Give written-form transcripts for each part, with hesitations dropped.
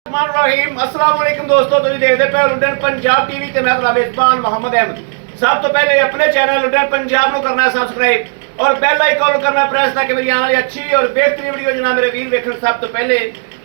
अस्सलाम वालेकुम दोस्तों, तुम देखते पे लुडन पंजाब टीवी ते मैं रावेजबान मोहम्मद अहमद। सब तो पहले अपने चैनल लुडन पंजाब को करना सब्सक्राइब और बेल आइकन करना प्रेस ताकि मेरी आने वाली अच्छी और बेहतरीन वीडियो जनाब मेरे वीर वेखण। सब तो पहले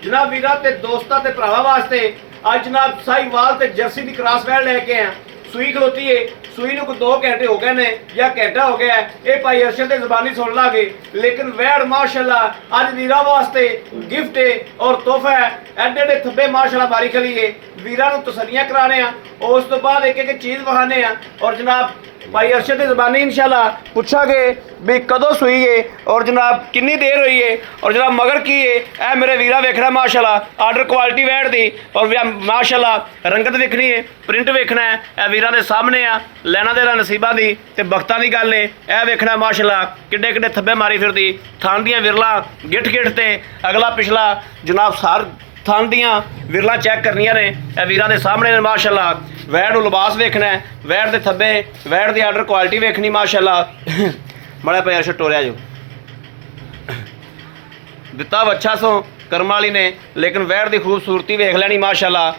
जनाब वीरा ते दोस्तां ते भरावां वास्ते आज जनाब साहिवाल ते जर्सी दी क्रॉस वैल लेके आए। सूई खलोती है, सूई नूं 2 घंटे हो गए ने या घंटा हो गया है। ये भाई अरशद की जबानी सुन लागे, लेकिन वैड़ माशाल्लाह अज वीरा वास्ते गिफ्ट है और तोहफा है। एडे एडे थब्बे माशाल्लाह बारी खली है, वीरा नूं तसल्लियां कराने आ और उस तो बाद एक एक चीज़ वहाने आ। और जनाब भाई अरशद की जबानी इंशाल्लाह पूछागे भी कदों सूई है और जनाब कितनी देर हुई है और जनाब मगर की है। ए मेरे वीरा वेखना माशाल्लाह आर्डर क्वालिटी वैड़ दी और माशाल्लाह रंगत वेखनी है, प्रिंट वेखना है। ए वीरा दे सामने आ लैना दे नसीबा दी ते बख्तां दी गल है। ए वेखना माशाल्लाह किड्डे किड्डे थब्बे मारी फिरदी, थान दियां विरला गिठ गिठ ते अगला पिछला जनाब सार थान दियां विरला चैक करनियां ने। ए वीरा दे सामने ने माशाल्लाह। वैड़ नूं लिबास वेखना है, वैड़ दे थब्बे वैड़ दी आर्डर क्वालिटी वेखनी माशाल्लाह। बड़ा पैर से टोरिया जो दिता बच्चा सो कर्म वाली ने, लेकिन वैड़ की खूबसूरती वेख लैनी माशाल्लाह।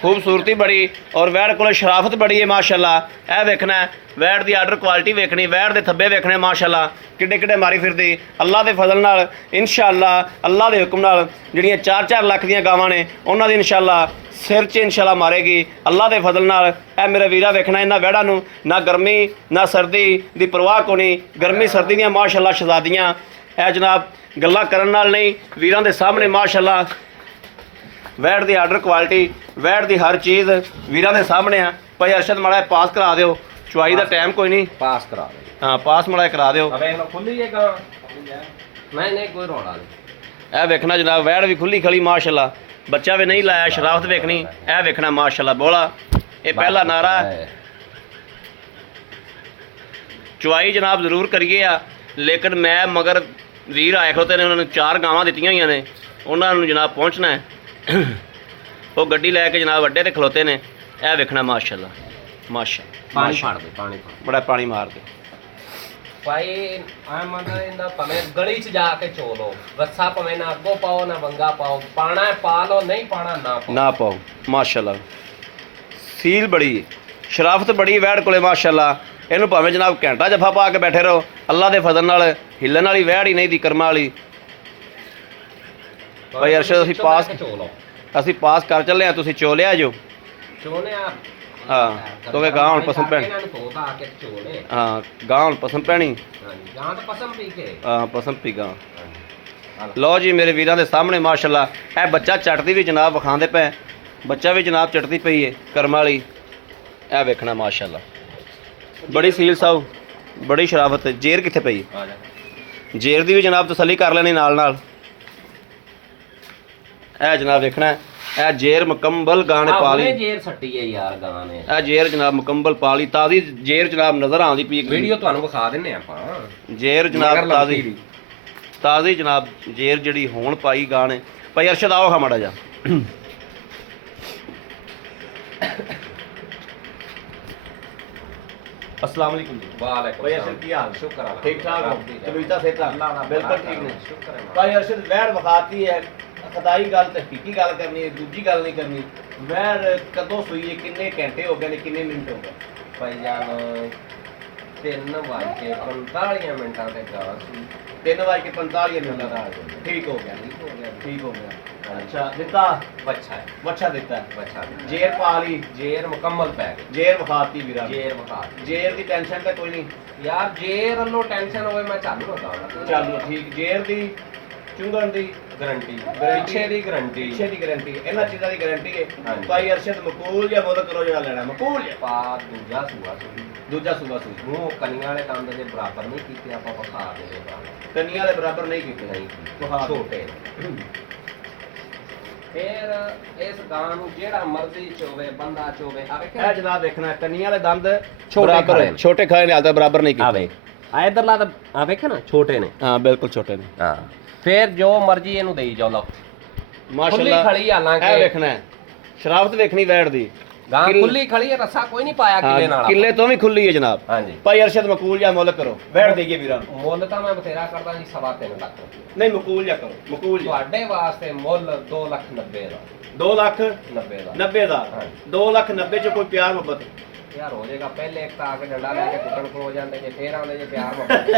खूबसूरती बड़ी और वैड़ को शराफत बड़ी है माशाल्लाह। ए वेखना है वैड़ की आर्डर क्वालिटी वेखनी, वैड़ के थब्बे वेखने माशाल्लाह किड्डे किड्डे मारी फिरदी। अल्लाह के फजल नाल इंशाल्लाह अल्लाह के हुक्म नाल जिहड़ियां 4-4 लाख दियां गावां ने उन्हां दी इंशाल्लाह सिर च इंशाल्लाह मारेगी अल्लाह के फजल नाल। ए मेरा वीरा वेखना इन्हां वैड़ां नूं ना गर्मी ना सर्दी की परवाह कोनी, गर्मी सर्दी दियां माशाल्लाह शहजादियां। ए जनाब गल्लां करन नाल नहीं, वीरां दे सामने माशाल्लाह वैड़ की आर्डर क्वालिटी वैड़ की हर चीज़ वीरां दे सामने आ। भाई अरशद माड़ा पास करा दिओ, चुआई का टाइम कोई नहीं, पास करा दे। हाँ पास माड़ा करा दिओ। खुली है नहीं कोई रौला नहीं। ए वेखना जनाब वैड़ भी खुली खली माशाल्लाह, बच्चा भी नहीं लाया, शराफत वेखनी। ए वेखना माशाल्लाह बोला ये पहला नारा है। चुआई जनाब जरूर करिए आ, लेकिन मैं मगर वीर आए खड़ोते ने, उन्होंने 4 गावां दित्तियां होईयां ने, उन्होंने जनाब पहुँचना है। वो गड्डी लैके जनाब अड्डे ते खलोते ने। ए वेखना माशाल्लाह माशाल्लाह पानी फाड़ दे, पानी बड़ा पानी मार दे भाई। इंदा भावें गली च जाके चोलो, रस्सा भावें ना अगो पाओ ना वंगा पाओ, पाना है पा लो, नहीं पाना ना पाओ माशाल्लाह। सील बड़ी शराफत बड़ी वैड़ कोले माशाल्लाह। इनू भावें जनाब घंटा जफा पा के बैठे रहो, अल्लाह के फजल नाल हिलन वाली वैड़ ही नहीं दी कर्मा वाली। भाई अरशद असी पास कर चले हैं, तुसीं चो लिया जो हाँ तो गां हुण पसंद पैनी। हाँ गां हुण पसंद पैनी, हाँ पसंद पी गां। लो जी मेरे वीरां दे सामने माशाल्लाह। ए बच्चा चटदी भी जनाब विखांदे पे, बच्चा भी जनाब चटदी पई है कर्म वाली। ए वेखना माशाल्लाह बड़ी सील साहू बड़ी शराफत। जेर कित्थे पई, जेर दी भी जनाब तसल्ली कर लेनी नाल नाल। ए जनाब वेखना ए जेर मुकम्मल गाने पाली, जेर सट्टी है यार गां ने। ए जेर जनाब मुकम्मल पाली ताज़ी जेर जनाब नज़र आंदी पई। वीडियो तुहानू विखा दिन्ने आपां। जेर जनाब ताज़ी जनाब जेर जिहड़ी होण पाई गाने। भाई अरशद आओ हा माड़ा जा। अस्सलाम वालेकुम जी। वालेकुम भाई अरशद की हाल? शुक्र अल्लाह ठीक ठाक हो? तबीयत सेहत अल्लाह बिल्कुल ठीक ने? शुक्र है भाई अरशद वैड़ वखाती है, खदाई गल ते हकीकी गल करनी है, दूजी गल नहीं करनी। वैड़ कदों सूई है, किन्ने घंटे हो गए ने, किन्ने मिनट हो गए? भाई जान 3:45 मिनटां ते गा सी। 3:45 मिनट का ठीक हो गया, ठीक हो गया। अच्छा दिता बच्चा है, वच्छा दिता है, बच्चा जेर पा ली, जेर मुकम्मल पै गई, जेर वखाती वीरा जेर विखा। जेर की टेंशन तो कोई नहीं यार जेर वालों टेंशन होवे मैं चालू होता चलो ठीक। जेर दी चुंगन दी गारंटी, पीछे दी गारंटी, पीछे दी गारंटी, इन्हां चीज़ां दी गारंटी है। हाँ। भाई अरशद मकूल या मुद्द करो जो लेना मकूल या पा दूजा सूआ सी, दूजा सूबा सूई मूंह कनियां वाले काम दे बराबर नहीं कीते, आपां विखा दे कनिया के बराबर नहीं कीते नहीं तो हाँ छोटे। फिर इस गां नूं जेड़ा मर्जी चोवे बंदा चोवे आवे ए जनाब देखना कनिया वाले दंद छोटे बराबर खाए ने। छोटे खाए ने हालत बराबर नहीं कीते। आवे आ इधरला तो आ वेखे ना छोटे ने। हाँ बिल्कुल छोटे ने। हाँ फिर जो मर्जी इनू देई जाओ लो। माशाल्लाह खड़ी हालांकि ए देखना शराफत देखनी वैड़ दी ਗਾਂ ਕਿੱਲ- ਖੁੱਲੀ ਖੜੀ ਹੈ, ਰੱਸਾ ਕੋਈ ਨਹੀਂ ਪਾਇਆ ਕਿੱਲੇ ਨਾਲ ਕਿੱਲੇ ਤੋਂ ਵੀ ਖੁੱਲੀ ਹੈ ਜਨਾਬ। ਹਾਂਜੀ ਭਾਈ ਅਰਸ਼ਦ ਮਕੂਲ ਜਾਂ ਮੁੱਲ ਕਰੋ, ਬੈਠ ਦੇਈਏ ਵੀਰਾਂ ਨੂੰ। ਮੁੱਲ ਤਾਂ ਮੈਂ ਬਥੇਰਾ ਕਰਦਾ ਜੀ 3.5 ਲੱਖ ਨਹੀਂ ਮਕੂਲ ਜਾਂ ਕਰੋ, ਮਕੂਲ ਜਾਂ ਤੁਹਾਡੇ ਵਾਸਤੇ ਮੁੱਲ 2,90,000 ਦਾ 2 ਲੱਖ 90 ਦਾ 90 ਦਾ। ਹਾਂਜੀ। 2 ਲੱਖ 90 ਚ ਕੋਈ ਪਿਆਰ ਮੁਹੱਬਤ? ਯਾਰ ਹੋ ਜਾਏਗਾ, ਪਹਿਲੇ ਇੱਕ ਤਾਂ ਆ ਕੇ ਡੰਡਾ ਲੈ ਕੇ ਕੁੱਟਣ ਖੋ ਜਾਂਦੇ ਜੇ, ਫੇਰ ਆਉਂਦੇ ਜੇ ਪਿਆਰ ਮੁਹੱਬਤ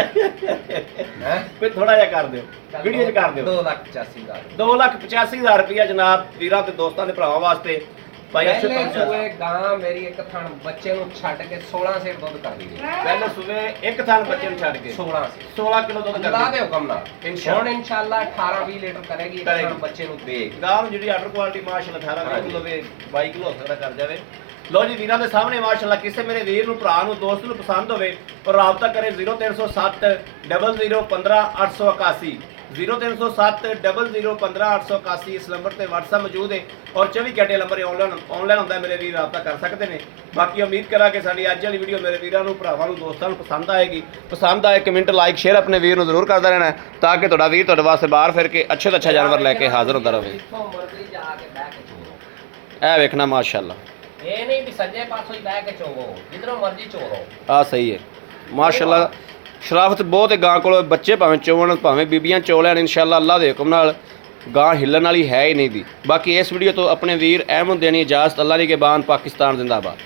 ਹੈ। ਕੋਈ ਥੋੜਾ ਜਿਹਾ ਕਰ ਦਿਓ, ਵੀਡੀਓ ਚ ਕਰ ਦਿਓ। 2,85,000 2,85,000 ਰੁਪਇਆ ਜਨਾਬ ਵੀਰਾਂ ਤੇ ਦੋਸਤਾਂ ਦੇ ਭਰਾਵਾਂ ਵਾਸਤੇ। ਭਾਈ ਅਰਸ਼ਦ ਪਹਿਲੇ ਪਹੁੰਚਾ। ਸੂਏ ਗਾਂ ਮੇਰੀ ਇੱਕ ਥਣ ਬੱਚੇ ਨੂੰ ਛੱਡ ਕੇ 16 ਸੇਰ ਦੁੱਧ ਕਰਦੀ ਗਈ। ਪਹਿਲੇ ਸੂਬੇ ਇੱਕ ਥਾਨ ਬੱਚੇ ਨੂੰ ਛੱਡ ਕੇ 16 ਸੇਰ 16 ਕਿਲੋ ਦੁੱਧ ਅੱਲਾਹ ਕਰਦੀ। ਦੇ ਹੁਕਮ ਨਾਲ ਇਨਸ਼ਾ ਹੁਣ ਇਨਸ਼ਾਅੱਲਾ 18-20 ਲੀਟਰ ਕਰੇਗੀ ਇੱਕ ਕਰੇਗੀ। ਥਣ ਬੱਚੇ ਨੂੰ ਦੇ ਕੇ। ਗਾਂ ਨੂੰ ਜਿਹੜੀ ਆਰਡਰ ਕੁਆਲਿਟੀ ਮਾਸ਼ਾਅੱਲਾ 18 ਹਾਂਜੀ। ਕਿਲੋ ਦੇ 22 ਕਿਲੋ ਹੋ ਸਕਦਾ ਕਰ ਜਾਵੇ। ਲੋ ਜੀ ਵੀਰਾਂ ਦੇ ਸਾਹਮਣੇ ਮਾਸ਼ਾਅੱਲਾ ਕਿਸੇ ਮੇਰੇ ਵੀਰ ਨੂੰ, ਭਰਾ ਨੂੰ, ਦੋਸਤ ਨੂੰ ਪਸੰਦ ਹੋਵੇ ਔਰ ਰਾਬਤਾ ਕਰੇ 0307 00 15 881 0307 00 15 881। ਇਸ ਨੰਬਰ ਤੇ WhatsApp ਮੌਜੂਦ ਹੈ ਔਰ 24 ਘੰਟੇ ਨੰਬਰ ਆਨਲਾਈਨ ਹੁੰਦਾ, ਮੇਰੇ ਵੀਰ ਰਾਬਤਾ ਕਰ ਸਕਦੇ ਨੇ। ਬਾਕੀ ਉਮੀਦ ਕਰਾਂ ਕਿ ਸਾਡੀ ਅੱਜ ਵਾਲੀ ਵੀਡੀਓ ਮੇਰੇ ਵੀਰਾਂ ਨੂੰ, ਭਰਾਵਾਂ ਨੂੰ, ਦੋਸਤਾਂ ਨੂੰ ਪਸੰਦ ਆਏਗੀ। ਪਸੰਦ ਆਏ ਕਮੈਂਟ, ਲਾਈਕ, ਸ਼ੇਅਰ ਆਪਣੇ ਵੀਰ ਨੂੰ ਜ਼ਰੂਰ ਕਰਦਾ ਰਹਿਣਾ ਤਾਂ ਕਿ ਤੁਹਾਡਾ ਵੀਰ ਤੁਹਾਡੇ ਵਾਸਤੇ ਬਾਹਰ ਫਿਰ ਕੇ ਅੱਛੇ ਤੋਂ ਅੱਛਾ ਜਾਨਵਰ ਲੈ ਕੇ ਹਾਜ਼ਰ ਹੁੰਦਾ ਰਹੇ। ਜਿੱਥੋਂ ਮਰਜ਼ੀ ਜਾ ਕੇ ਬਹਿ ਕੇ ਚੋਰੋ। ਇਹ ਵੇਖਣਾ ਮਾਸ਼ਾਅੱਲਾ, ਇਹ ਨਹੀਂ ਵੀ ਸੱਜੇ ਪਾਸੋਂ ਹੀ ਬਹਿ ਕੇ ਚੋਵੋ, ਜਿੱਧਰੋਂ ਮਰਜ਼ੀ ਚੋਰੋ। ਆ ਸਹੀ ਹੈ ਮਾਸ਼ਾਅੱਲਾ। ਸ਼ਰਾਫਤ ਬਹੁਤ ਹੈ ਗਾਂ ਕੋਲ, ਬੱਚੇ ਭਾਵੇਂ ਚੋਣ ਭਾਵੇਂ ਬੀਬੀਆਂ ਚੋ ਲੈਣ, ਇਨਸ਼ਾਅੱਲਾ ਅੱਲਾ ਦੇ ਹੁਕਮ ਨਾਲ ਗਾਂ ਹਿੱਲਣ ਵਾਲੀ ਹੈ ਹੀ ਨਹੀਂ ਦੀ। ਬਾਕੀ ਇਸ ਵੀਡੀਓ ਤੋਂ ਆਪਣੇ ਵੀਰ ਅਹਿਮਦ ਦੇਣੀ ਇਜਾਜ਼ਤ। ਅੱਲਾ ਦੀ ਕੇ ਬਾਨ, ਪਾਕਿਸਤਾਨ ਜ਼ਿੰਦਾਬਾਦ।